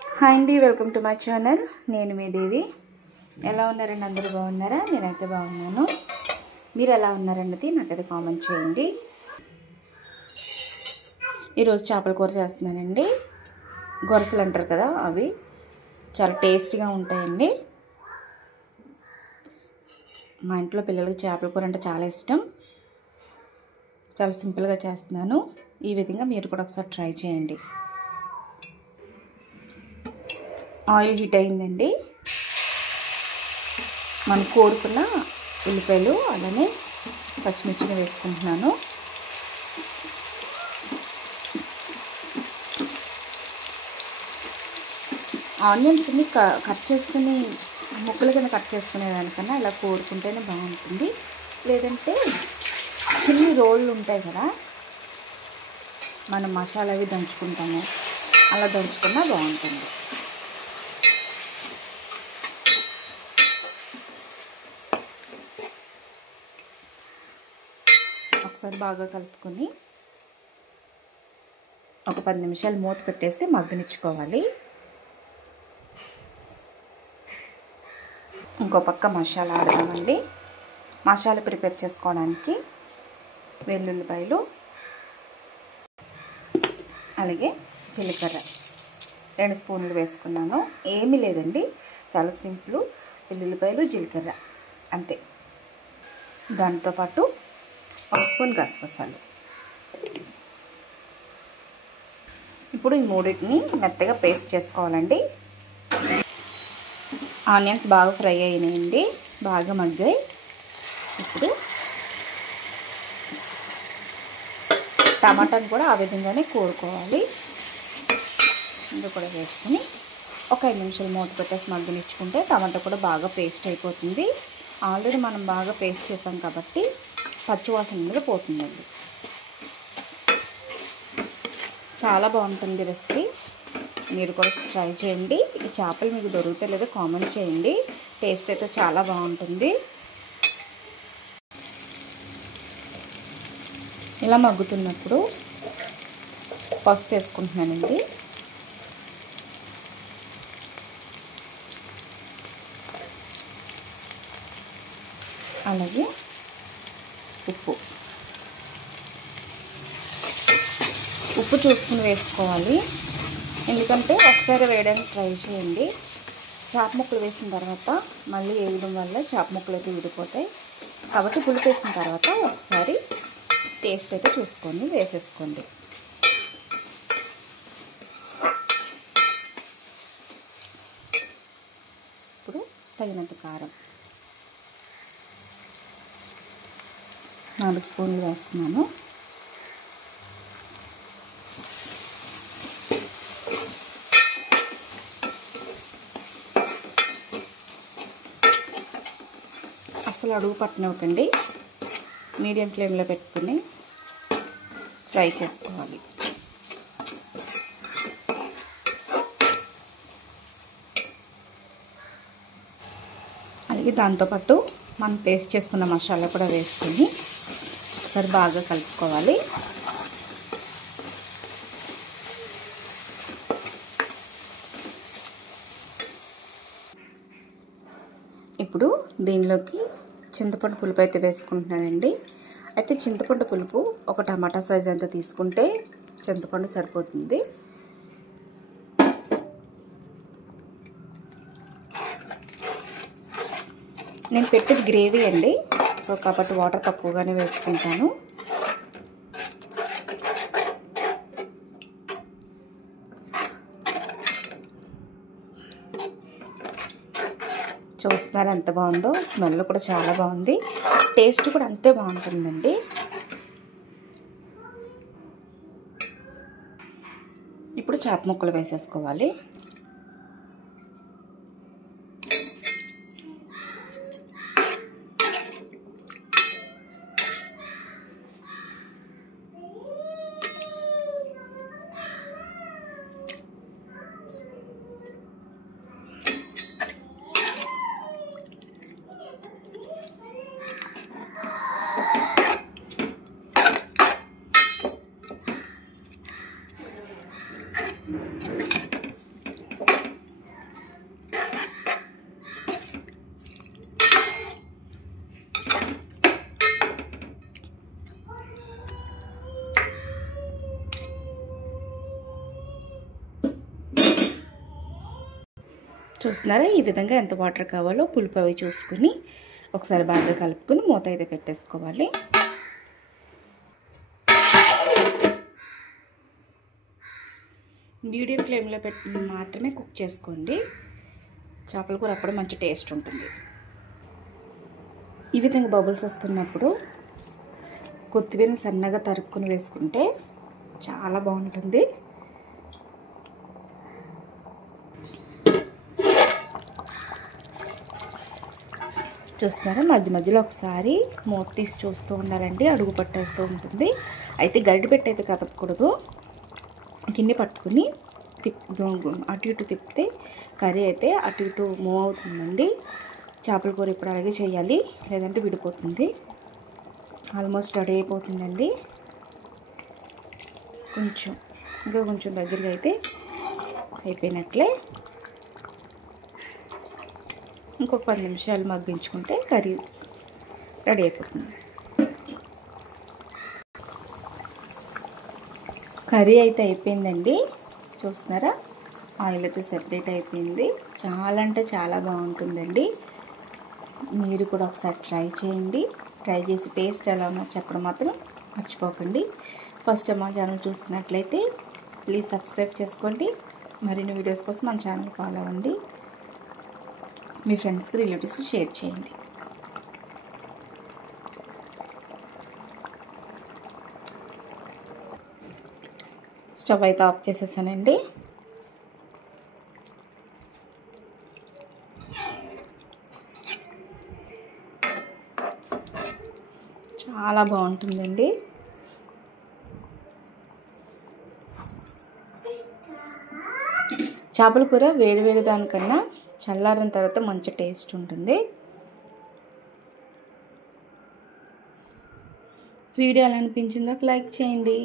Hi అండి, welcome to my channel. నేను మీ దేవి. ఎలా ఉన్నారండి? అందరూ బాగున్నారా? నేనైతే బాగున్నాను. మీరు ఎలా ఉన్నారన్నది నాకైతే కామెంట్ చేయండి. ఈరోజు చేపల కూర చేస్తున్నానండి. గొరసలు అంటారు కదా, అవి చాలా టేస్టీగా ఉంటాయండి. మా ఇంట్లో పిల్లలకి చేపల కూర అంటే చాలా ఇష్టం. చాలా సింపుల్గా చేస్తున్నాను. ఈ విధంగా మీరు కూడా ఒకసారి ట్రై చేయండి. ఆయిల్ హీట్ అయిందండి. మనం కోరుకున్న ఉల్లిపాయలు అలానే పచ్చిమిర్చిని వేసుకుంటున్నాను. ఆనియన్స్ని కట్ చేసుకుని ముక్కల కింద కట్ చేసుకునేదానికన్నా ఇలా కోరుకుంటేనే బాగుంటుంది. లేదంటే చిన్ని రోళ్ళు ఉంటాయి కదా, మనం మసాలా అవి దంచుకుంటాము, అలా దంచుకున్నా బాగుంటుంది. ఒకసారి బాగా కలుపుకొని ఒక 10 నిమిషాలు మూత పెట్టేసి మగ్గనిచ్చుకోవాలి. ఇంకో పక్క మసాలా ఆడదామండి. మసాలా ప్రిపేర్ చేసుకోవడానికి వెల్లుల్లిపాయలు అలాగే జీలకర్ర 2 స్పూన్లు వేసుకున్నాను. ఏమీ లేదండి, చాలా సింపుల్. వెల్లుల్లిపాయలు, జీలకర్ర అంతే. దాంతోపాటు 1 స్పూన్ గసగసాలు. ఇప్పుడు ఈ మూడింటిని మెత్తగా పేస్ట్ చేసుకోవాలండి. ఆనియన్స్ బాగా ఫ్రై అయినాయండి, బాగా మగ్గాయి. ఇప్పుడు టమాటాను కూడా ఆ విధంగానే కోరుకోవాలి. ఇది కూడా వేసుకొని ఒక 5 నిమిషాలు మూత పెట్టేసి మగ్గనిచ్చుకుంటే టమాటా కూడా బాగా పేస్ట్ అయిపోతుంది. ఆల్రెడీ మనం బాగా పేస్ట్ చేసాం కాబట్టి పచ్చివాసన మీద పోతుందండి. చాలా బాగుంటుంది రెసిపీ. మీరు కూడా ట్రై చేయండి. ఈ చేపలు మీకు దొరికితే లేదో కామెంట్ చేయండి. టేస్ట్ అయితే చాలా బాగుంటుంది. ఇలా మగ్గుతున్నప్పుడు పసుపు వేసుకుంటున్నానండి. అలాగే ఉప్పు చూసుకుని వేసుకోవాలి. ఎందుకంటే ఒకసారి వేయడానికి ట్రై చేయండి. చేప ముక్కలు వేసిన తర్వాత మళ్ళీ వేయడం వల్ల చేప ముక్కలు అయితే విడిపోతాయి. కాబట్టి పులుపు వేసిన తర్వాత ఒకసారి టేస్ట్ అయితే చూసుకొని వేసేసుకోండి. ఇప్పుడు తగినంత కారం 4 స్పూన్లు వేస్తున్నాను. అసలు అడుగు పట్టనివ్వకండి. మీడియం ఫ్లేమ్లో పెట్టుకుని ఫ్రై చేసుకోవాలి. అలాగే దాంతోపాటు మనం పేస్ట్ చేసుకున్న మసాలా కూడా వేసుకొని ఒకసారి బాగా కలుపుకోవాలి. ఇప్పుడు దీనిలోకి చింతపండు పులుపు అయితే వేసుకుంటున్నానండి. అయితే చింతపండు పులుపు ఒక టమాటా సైజ్ అంతా తీసుకుంటే చింతపండు సరిపోతుంది. నేను పెట్టేది గ్రేవీ అండి, సో కాబట్టి వాటర్ తక్కువగానే వేసుకుంటాను. చూస్తున్నారు ఎంత బాగుందో. స్మెల్ కూడా చాలా బాగుంది, టేస్ట్ కూడా అంతే బాగుంటుందండి. ఇప్పుడు చేప ముక్కలు వేసేసుకోవాలి. చూస్తున్నారా, ఈ విధంగా ఎంత వాటర్ కావాలో పులుపు అవి చూసుకుని ఒకసారి బాగా కలుపుకొని మూత అయితే పెట్టేసుకోవాలి. మీడియం ఫ్లేమ్లో పెట్టి మాత్రమే కుక్ చేసుకోండి. చేపల కూర అప్పుడు మంచి టేస్ట్ ఉంటుంది. ఈ విధంగా బబుల్స్ వస్తున్నప్పుడు కొత్తిమీర సన్నగా తరుక్కుని వేసుకుంటే చాలా బాగుంటుంది. చూస్తున్నారా, మధ్య మధ్యలో ఒకసారి మూత తీసి చూస్తూ ఉండాలండి, అడుగు పట్టేస్తూ ఉంటుంది. అయితే గరిటె పెట్టి అయితే కదపకూడదు, గిన్నె పట్టుకుని అటు ఇటు తిప్పితే కర్రీ అయితే అటు ఇటు మూవ్ అవుతుందండి. చేపల కూర ఇప్పుడు అలాగే చేయాలి, లేదంటే విడిపోతుంది. ఆల్మోస్ట్ రెడీ అయిపోతుందండి. ఇంకా కొంచెం దగ్గరగా అయితే అయిపోయినట్లే. ఇంకొక 10 నిమిషాలు మగ్గించుకుంటే కర్రీ రెడీ అయిపోతుంది. కర్రీ అయితే అయిపోయిందండి. చూస్తున్నారా, ఆయిల్ అయితే సెపరేట్ అయిపోయింది. చాలా అంటే చాలా బాగుంటుందండి. మీరు కూడా ఒకసారి ట్రై చేయండి. ట్రై చేసి టేస్ట్ ఎలా ఉన్నా చెప్పడం మాత్రం మర్చిపోకండి. ఫస్ట్ టైం మా ఛానల్ చూస్తున్నట్లయితే ప్లీజ్ సబ్స్క్రైబ్ చేసుకోండి. మరిన్ని వీడియోస్ కోసం మన ఛానల్ ఫాలో అవ్వండి. మీ ఫ్రెండ్స్కి, రిలేటివ్స్కి షేర్ చేయండి. స్టవ్ అయితే ఆఫ్ చేసేసానండి. చాలా బాగుంటుందండి. చేపల కూర వేడి దానికన్నా చల్లారిన తర్వాత మంచి టేస్ట్ ఉంటుంది. వీడియో ఎలా అనిపించిందో లైక్ చేయండి.